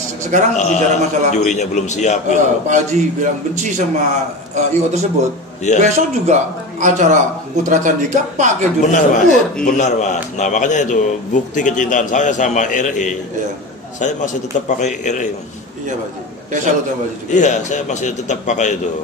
sekarang bicara masalah jurinya belum siap gitu. Pak Haji bilang benci sama IO tersebut. Besok juga acara Putra Candika pakai juri tersebut. Benar mas. Nah makanya itu bukti kecintaan saya sama RE. Saya masih tetap pakai RE mas. Iya Pak Haji. Saya salut sama Pak Haji juga. Iya, saya masih tetap pakai itu.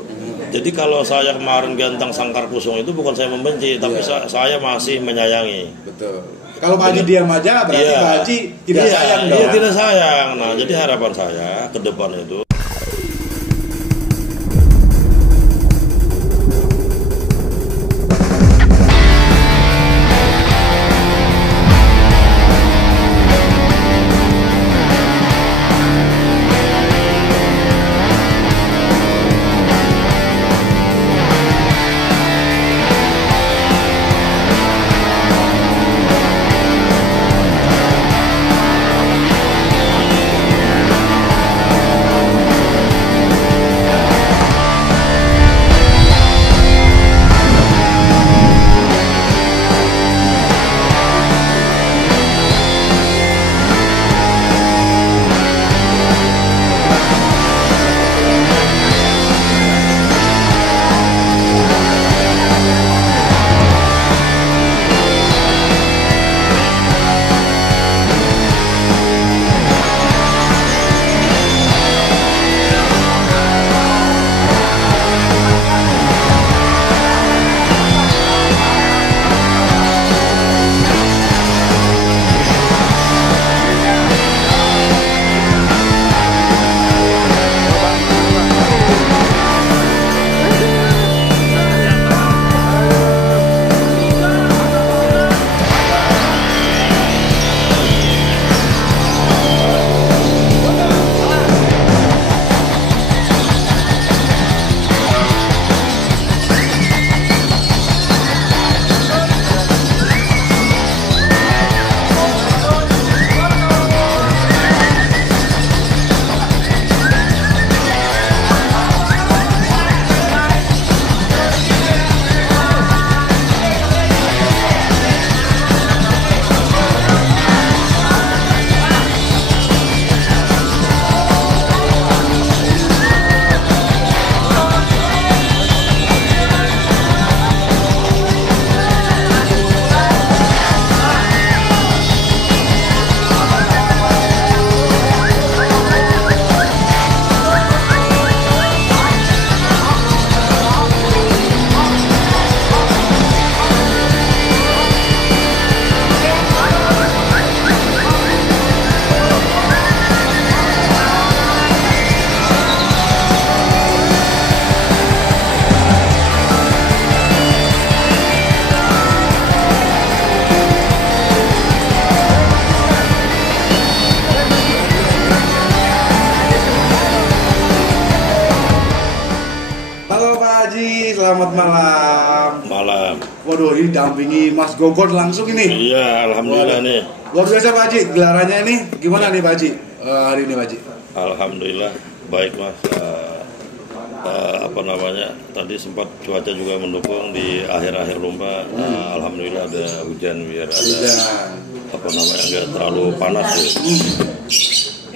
Jadi kalau saya kemarin ganteng Sangkar Kusung itu bukan saya membenci, tapi saya masih menyayangi. Betul. Kalau Pak Haji diam aja berarti Pak Haji tidak sayang dong. Iya, tidak sayang. Nah, jadi harapan saya ke depan itu selamat malam. Malam. Waduh, ini dampingi Mas Gogor langsung ini. Iya, alhamdulillah nih. Luar biasa Pak Haji, gelarannya ini gimana nih Pak Haji hari ini Pak Haji? Alhamdulillah baik Mas. Tadi sempat cuaca juga mendukung di akhir-akhir lomba. Alhamdulillah ada hujan biar ada nggak terlalu panas ya.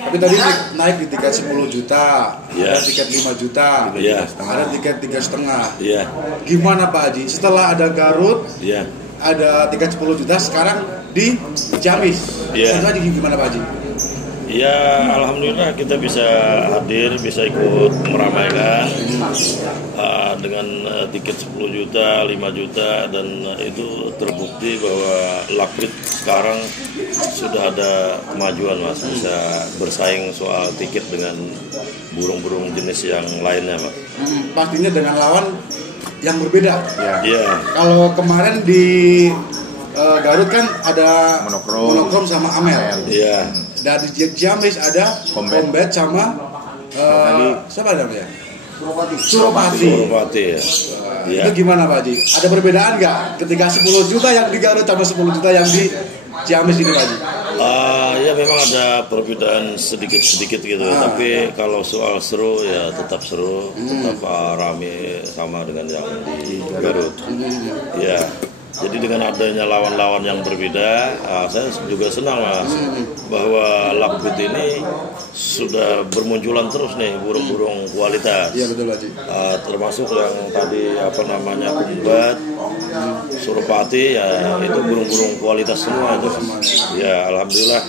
Tapi tadi naik di tiket 10 juta, ada tiket 5 juta, ada tiket 3,5. Gimana Pak Haji? Setelah ada Garut, ada tiket 10 juta, sekarang di Ciamis. Setelah gimana Pak Haji? Ya, alhamdulillah kita bisa hadir, bisa ikut meramaikan dengan tiket 10 juta, 5 juta, dan itu terbukti bahwa Lakbit sekarang sudah ada kemajuan Mas, bisa bersaing soal tiket dengan burung-burung jenis yang lainnya Mas. Pastinya dengan lawan yang berbeda. Kalau kemarin di Garut kan ada monokrom sama Amel. Dan di Ciamis ada Combat sama siapa namanya? Suropati. Itu gimana Pak Haji? Ada perbedaan nggak ketika 10 juta yang di Garut sama 10 juta yang di Ciamis ini Pak Haji? Ya memang ada perbedaan sedikit-sedikit gitu. Tapi kalau soal seru ya tetap seru, tetap rame sama dengan yang di Garut. Jadi dengan adanya lawan-lawan yang berbeda, saya juga senang Mas bahwa Lakbit ini sudah bermunculan terus nih burung-burung kualitas. Iya betul Pak Haji. Termasuk yang tadi apa namanya kumbat, surupati ya itu burung-burung kualitas semua itu. Ya alhamdulillah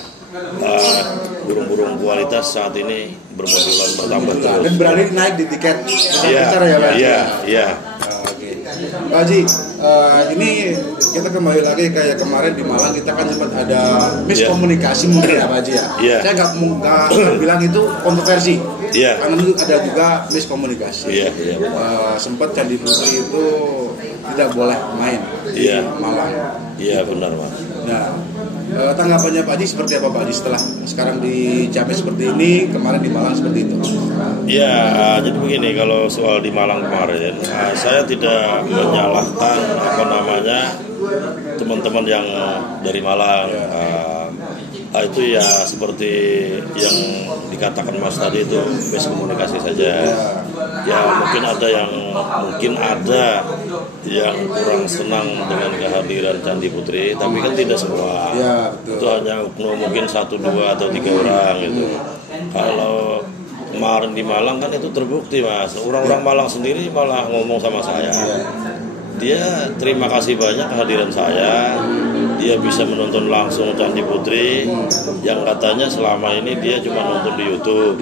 burung-burung kualitas saat ini bermunculan bertambah terus. Dan berani naik di tiket Iya, ya Pak? Iya. Pak Haji, ini kita kembali lagi kayak kemarin di Malang kita kan sempat ada miskomunikasi mungkin ya Pak Haji ya. Saya nggak bilang itu kontroversi, karena itu ada juga miskomunikasi. Sempat Candi Putri itu tidak boleh main di Malang. Iya benar Mas. Nah, tanggapannya Pak Haji seperti apa Pak Haji setelah sekarang di Ciamis seperti ini, kemarin di Malang seperti itu? Ya, jadi begini, kalau soal di Malang kemarin, saya tidak menyalahkan apa namanya teman-teman yang dari Malang. Itu ya seperti yang dikatakan Mas tadi itu miskomunikasi saja. Ya mungkin ada yang kurang senang dengan kehadiran Candi Putri, tapi kan tidak semua. Itu hanya mungkin 1, 2 atau 3 orang gitu. Kalau kemarin di Malang kan itu terbukti Mas, orang-orang Malang sendiri malah ngomong sama saya. Dia terima kasih banyak kehadiran saya. Dia bisa menonton langsung Candi Putri yang katanya selama ini dia cuma nonton di YouTube.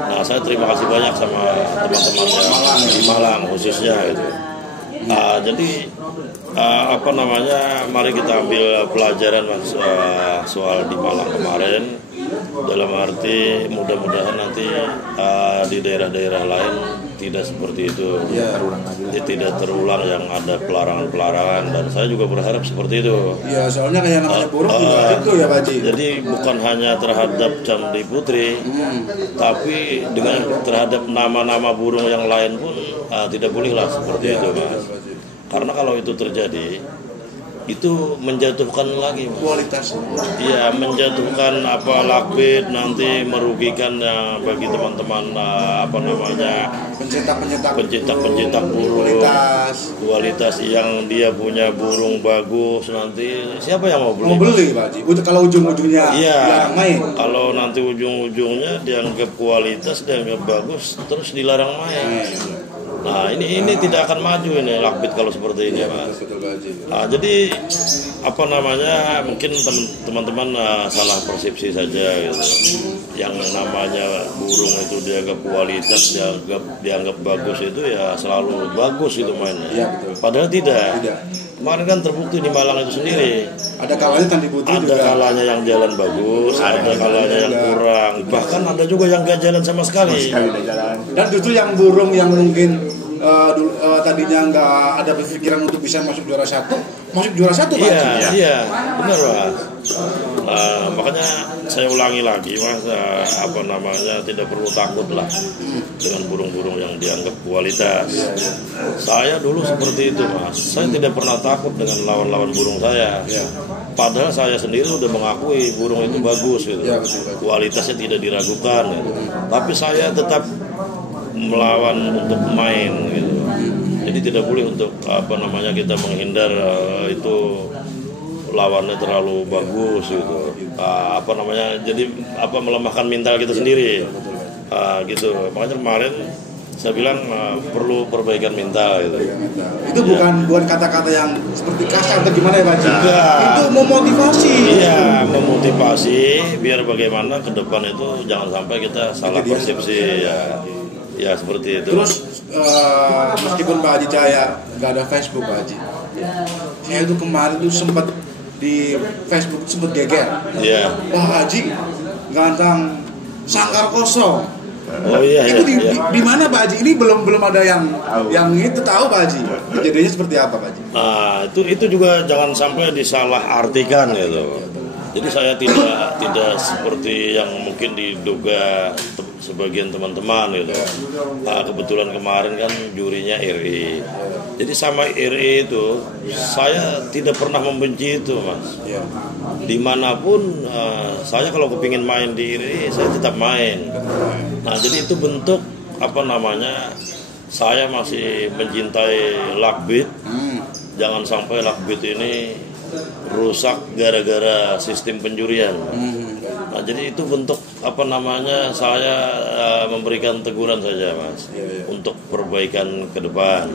Nah, saya terima kasih banyak sama teman-teman yang di Malang khususnya gitu. Jadi apa namanya, mari kita ambil pelajaran Mas soal di Malang kemarin. Dalam arti mudah-mudahan nanti di daerah-daerah lain tidak seperti itu, tidak terulang yang ada pelarangan-pelarangan, dan saya juga berharap seperti itu. Ya soalnya kayak namanya burung juga itu ya Pak Haji. Jadi bukan hanya terhadap Candi Putri, tapi dengan terhadap nama-nama burung yang lain pun tidak bolehlah seperti itu Mas. Karena kalau itu terjadi, itu menjatuhkan lagi Mas. Kualitas. Iya, menjatuhkan lakbid, nanti merugikan bagi teman-teman apa namanya pencetak burung kualitas yang dia punya burung bagus, nanti siapa yang mau beli Pak Haji? Kalau ujung-ujungnya dilarang main. Kalau nanti ujung-ujungnya dianggap kualitas, dianggap bagus, terus dilarang main. Nah ini tidak akan maju ini lakbid kalau seperti ini Mas. Nah, jadi apa namanya, mungkin teman-teman salah persepsi saja gitu. Yang namanya burung itu dianggap kualitas, dianggap bagus itu ya selalu bagus itu mainnya. Padahal tidak. Kemarin kan terbukti di Malang itu sendiri. Ada kalanya Candi Putri juga. Ada kalanya yang jalan bagus, ada kalanya yang kurang. Bahkan ada juga yang gak jalan sama sekali. Dan justru yang burung yang mungkin tadinya nggak ada pikiran untuk bisa masuk juara satu Pak. Iya, benar Mas. Makanya saya ulangi lagi Mas, apa namanya, tidak perlu takut lah dengan burung-burung yang dianggap kualitas. Saya dulu seperti itu Mas. Saya tidak pernah takut dengan lawan-lawan burung saya. Padahal saya sendiri udah mengakui burung itu bagus gitu. Kualitasnya tidak diragukan gitu. Tapi saya tetap melawan untuk main gitu. Jadi tidak boleh untuk apa namanya kita menghindar itu lawannya terlalu bagus gitu. Apa namanya, jadi melemahkan mental kita sendiri. Gitu. Makanya kemarin saya bilang perlu perbaikan mental gitu. Itu bukan kata-kata yang seperti kasar atau gimana ya Pak Haji? Itu memotivasi. Iya, memotivasi biar bagaimana ke depan itu jangan sampai kita salah persepsi ya seperti itu. Terus meskipun Pak Haji Cahaya nggak ada Facebook Pak Haji, saya itu kemarin tuh sempat di Facebook sempat geger. Pak Haji gantang sangkar kosong. Itu di mana Pak Haji? Ini belum ada yang itu tahu Pak Haji. Kejadiannya seperti apa Pak Haji? Itu juga jangan sampai disalah artikan gitu. Jadi saya tidak seperti yang mungkin diduga sebagian teman-teman gitu. Kebetulan kemarin kan jurinya RI. Jadi sama RI itu saya tidak pernah membenci itu Mas. Dimanapun saya kalau kepingin main di RI saya tetap main. Nah jadi itu bentuk apa namanya, saya masih mencintai lakbid. Jangan sampai lakbid ini rusak gara-gara sistem penjurian. Nah, jadi itu bentuk apa namanya saya memberikan teguran saja, Mas, untuk perbaikan ke depan.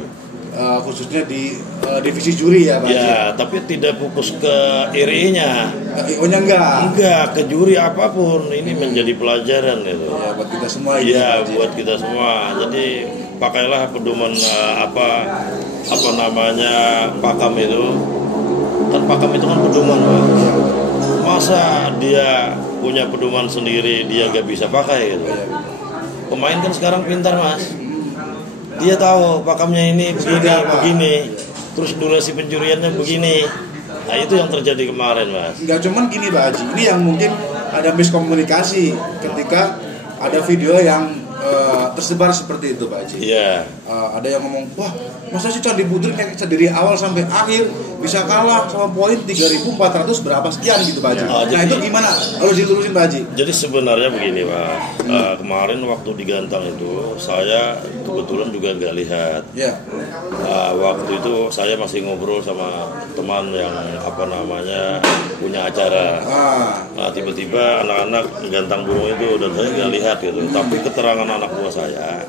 Khususnya di divisi juri ya, Pak? Ya, tapi tidak fokus ke RI-nya. IO-nya enggak, ke juri apapun. Ini menjadi pelajaran gitu. Ya, buat kita semua. Iya, buat kita semua. Jadi pakailah pedoman apa namanya pakam itu. Kan pakam itu kan pedoman, Pak. Masa dia punya pedoman sendiri dia gak bisa pakai gitu. Pemain kan sekarang pintar, Mas. Dia tahu pakamnya ini begini, terus durasi penjuriannya begini. Nah, itu yang terjadi kemarin, Mas. Nggak cuman gini, Pak Haji, ini yang mungkin ada miskomunikasi ketika ada video yang tersebar seperti itu, Pak Haji. Iya. Ada yang ngomong, wah masa sih Candi Putri kayak dari awal sampai akhir bisa kalah sama poin 3.400 berapa sekian gitu, Pak Haji. Nah jadi, itu gimana? Harus dilurusin, Pak Haji. Jadi sebenarnya begini, Pak. Kemarin waktu di Gantang itu saya kebetulan juga nggak lihat. Waktu itu saya masih ngobrol sama teman yang apa namanya punya acara. Nah, tiba-tiba anak-anak Gantang Burung itu dan saya nggak lihat gitu. Tapi keterangan anak buah saya,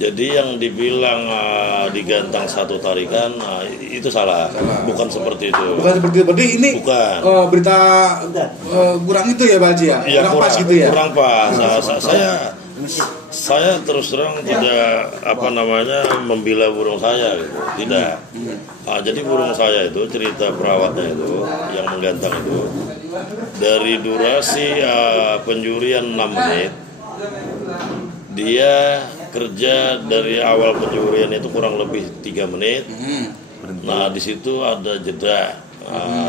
jadi yang dibilang digantang satu tarikan itu salah. Bukan seperti itu. Bukan seperti itu. Berarti ini bukan. Berita kurang itu ya, Pak Haji ya? Kurang pas gitu ya? Kurang pas. Saya terus terang tidak apa namanya membela burung saya gitu. Tidak. Jadi burung saya itu cerita perawatnya itu yang menggantang itu dari durasi penjurian 6 menit. Dia kerja dari awal penjurian itu kurang lebih 3 menit. Nah, di situ ada jeda.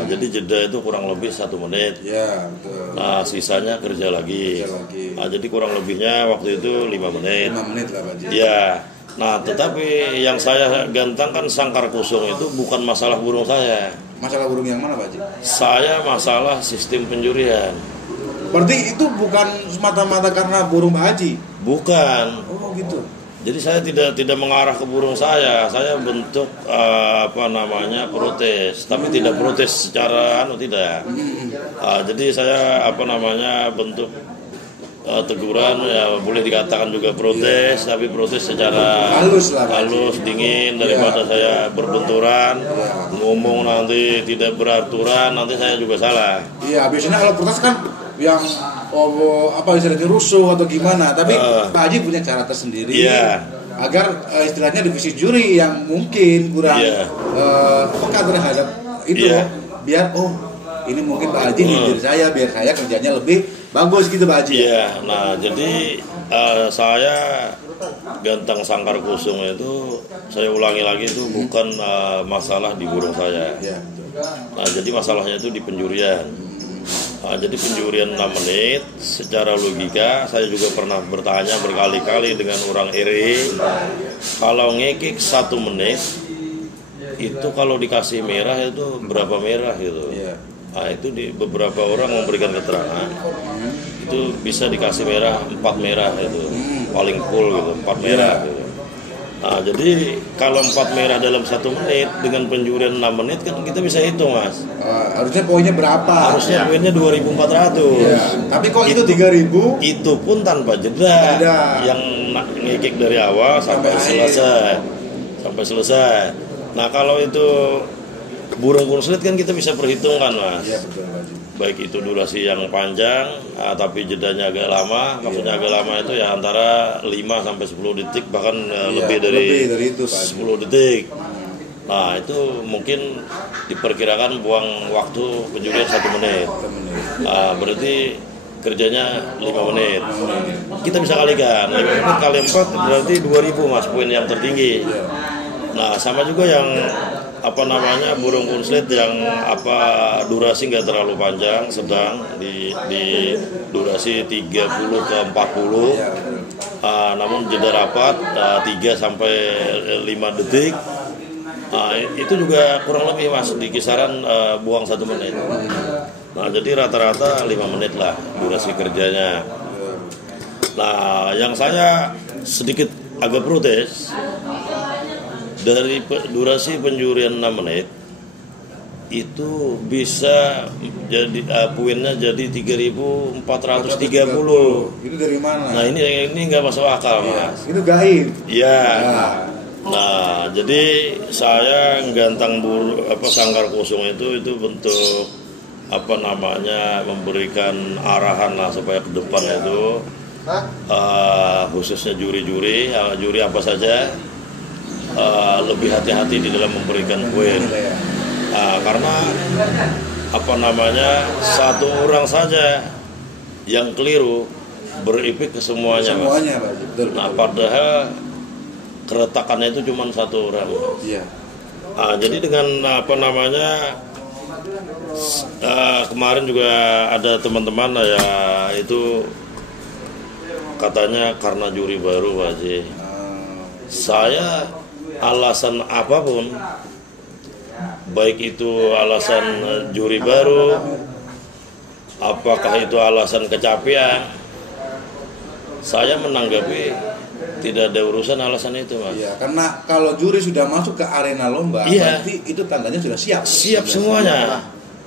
Jadi jeda itu kurang lebih 1 menit. Ya, betul. Nah, sisanya kerja lagi. Nah, jadi kurang lebihnya waktu itu 5 menit. 5 menit lah, Pak. Ya. Nah, tetapi yang saya gantang kan sangkar kusung itu bukan masalah burung saya. Masalah burung yang mana, Pak Haji? Saya masalah sistem penjurian. Berarti itu bukan semata-mata karena burung Pak Haji? Bukan. Oh gitu. Jadi saya tidak mengarah ke burung saya bentuk apa namanya protes, tapi tidak protes secara tidak. Jadi saya apa namanya bentuk teguran ya boleh dikatakan juga protes, tapi protes secara halus dingin daripada saya berbenturan, ngomong nanti tidak beraturan, nanti saya juga salah. Iya, biasanya kalau protes kan yang apa istilahnya rusuh atau gimana, tapi Pak Haji punya cara tersendiri agar istilahnya divisi juri yang mungkin kurang peka terhadap itu biar ini mungkin Pak Haji nyindir saya biar saya kerjanya lebih bagus gitu, Pak Haji. Nah jadi saya gantang sangkar kusung itu saya ulangi lagi itu bukan masalah di burung saya. Nah jadi masalahnya itu di penjurian. Jadi penjurian 6 menit secara logika saya juga pernah bertanya berkali-kali dengan orang RI, kalau ngekik 1 menit itu kalau dikasih merah itu berapa merah gitu. Nah itu di beberapa orang memberikan keterangan itu bisa dikasih merah 4 merah itu paling full gitu 4 merah gitu. Nah jadi kalau 4 merah dalam 1 menit dengan penjurian 6 menit kan kita bisa hitung, Mas. Harusnya poinnya berapa? Harusnya poinnya 2.400. Tapi kok itu 3.000? Itu pun tanpa jeda. Yang ngekik dari awal sampai selesai. Nah kalau itu burung kurslet kan kita bisa perhitungkan, Mas. Iya betul, Pak. Baik itu durasi yang panjang tapi jedanya agak lama. Maksudnya agak lama itu ya antara 5 sampai 10 detik bahkan lebih dari itu, Pak. 10 detik. Nah itu mungkin diperkirakan buang waktu penjurian 1 menit. Nah, berarti kerjanya 5 menit. Kita bisa kalikan 5 menit kali 4 berarti 2.000, Mas, poin yang tertinggi. Nah sama juga yang apa namanya burung kunslet yang apa durasi nggak terlalu panjang, sedang di durasi 30 ke 40, namun jeda rapat 3 sampai 5 detik. Itu juga kurang lebih, Mas, di kisaran buang 1 menit. Nah jadi rata-rata 5 menit lah durasi kerjanya. Nah yang saya sedikit agak protes dari durasi penjurian 6 menit itu bisa jadi puinnya jadi 3.430. Itu dari mana? Nah ini nggak masuk akal, Mas. Itu gaib. Iya. Nah jadi saya gantang sangkar kosong itu bentuk memberikan arahan lah supaya ke depan itu khususnya juri-juri apa saja lebih hati-hati di dalam memberikan poin. Karena satu orang saja yang keliru berefek ke semuanya, Mas. Betul. Nah, padahal keretakannya itu cuma satu orang. Iya. Jadi dengan kemarin juga ada teman-teman ya itu katanya karena juri baru, Pak Haji. Saya alasan apapun, baik itu alasan juri baru, apakah itu alasan kecapean, saya menanggapi tidak ada urusan alasan itu, Mas. Iya, karena kalau juri sudah masuk ke arena lomba, berarti itu tandanya sudah siap. Siap semuanya.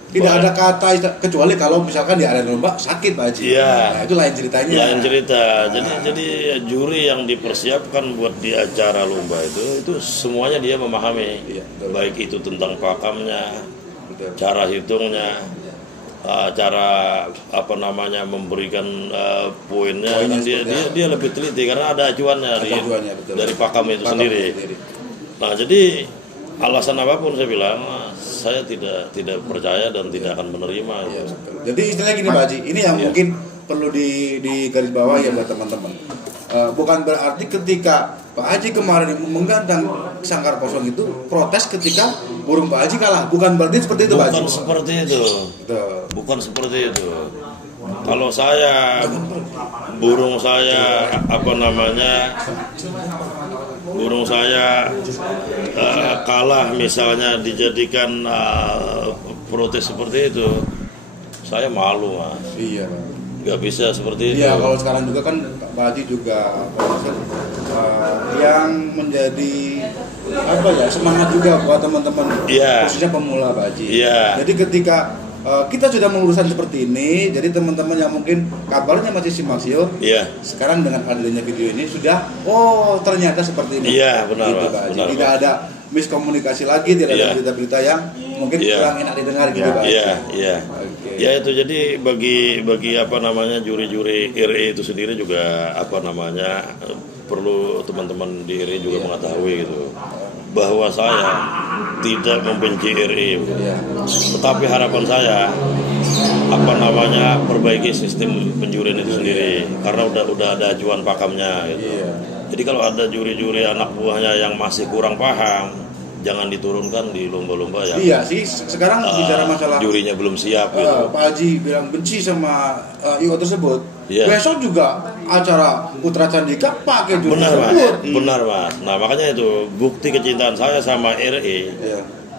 Tidak ada kata kecuali kalau misalkan di arena lomba sakit, Pak Haji. Iya. Nah, itu lain ceritanya. Lain cerita. Jadi juri yang dipersiapkan buat di acara lomba itu semuanya dia memahami. Iya, baik itu tentang pakamnya, cara hitungnya, cara memberikan poinnya kan dia lebih teliti karena ada acuannya dari pakam itu sendiri. Nah, jadi alasan apapun saya bilang saya tidak percaya dan tidak akan menerima. Ya, jadi istilahnya gini, Pak Haji, ini yang mungkin perlu di garis bawah ya buat teman-teman. Bukan berarti ketika Pak Haji kemarin menggantang sangkar kosong itu protes ketika burung Pak Haji kalah. Bukan berarti seperti itu, Pak Haji. Bukan seperti itu. Bukan seperti itu. Kalau saya burung saya kalah misalnya dijadikan protes seperti itu, saya malu, Mas. Iya. Nggak bisa seperti itu. Iya, kalau sekarang juga kan Pak Haji juga yang menjadi semangat juga buat teman-teman, khususnya pemula, Pak Haji. Iya. Jadi ketika kita sudah mengurusan seperti ini, jadi teman-teman yang mungkin kabarnya masih simpang siur, sekarang dengan adanya video ini sudah, ternyata seperti ini. Iya, benar, gitu, Pak Haji. Tidak ada miskomunikasi lagi, tidak ada berita-berita yang mungkin kurang enak didengar gitu, Pak Haji. Iya. Okay. Ya itu jadi bagi juri-juri RI itu sendiri juga perlu teman-teman di RI juga mengetahui gitu bahwa saya tidak membenci RI, tetapi harapan saya perbaiki sistem penjurian itu sendiri karena udah ada acuan pakamnya gitu. Jadi kalau ada juri-juri anak buahnya yang masih kurang paham, jangan diturunkan di lomba-lomba yang sekarang bicara masalah jurinya belum siap gitu. Pak Haji bilang benci sama IO tersebut. Besok juga acara Putra Candika pakai juri tersebut. Benar, Mas. Nah, makanya itu bukti kecintaan saya sama RI.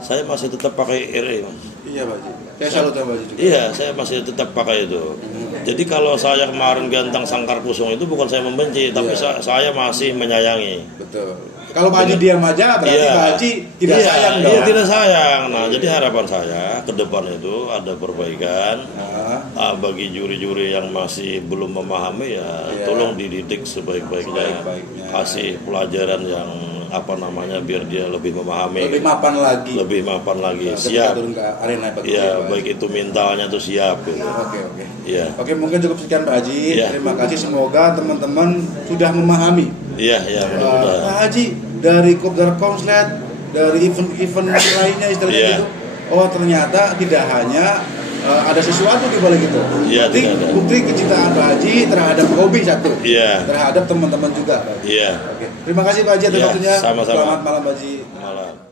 Saya masih tetap pakai RI, Mas. Iya, Pak Haji. Saya salut sama Pak Haji juga. Iya, saya masih tetap pakai itu. Jadi kalau saya kemarin gantang sangkar kusung itu bukan saya membenci, tapi saya masih menyayangi. Betul. Kalau Pak Haji diam aja berarti Pak Haji tidak sayang dong. Iya, tidak sayang. Nah, jadi harapan saya ke depan itu ada perbaikan. Bagi juri-juri yang masih belum memahami tolong dididik sebaik-baiknya. Kasih pelajaran yang biar dia lebih memahami. Lebih mapan lagi. Siap. Turun ke arena baik itu mentalnya tuh siap gitu. Oke. Iya. Oke, mungkin cukup sekian Pak Haji. Terima kasih, semoga teman-teman sudah memahami. Iya, mudah-mudahan. Pak Haji dari Kopdar Konslet, dari event-event lainnya istilahnya gitu. Ternyata tidak hanya ada sesuatu di balik itu. Bukti kecintaan Pak Haji terhadap hobi satu. Terhadap teman-teman juga. Iya. Oke. Terima kasih Pak Haji atas waktunya. Sama-sama. Selamat malam Pak Haji. Malam.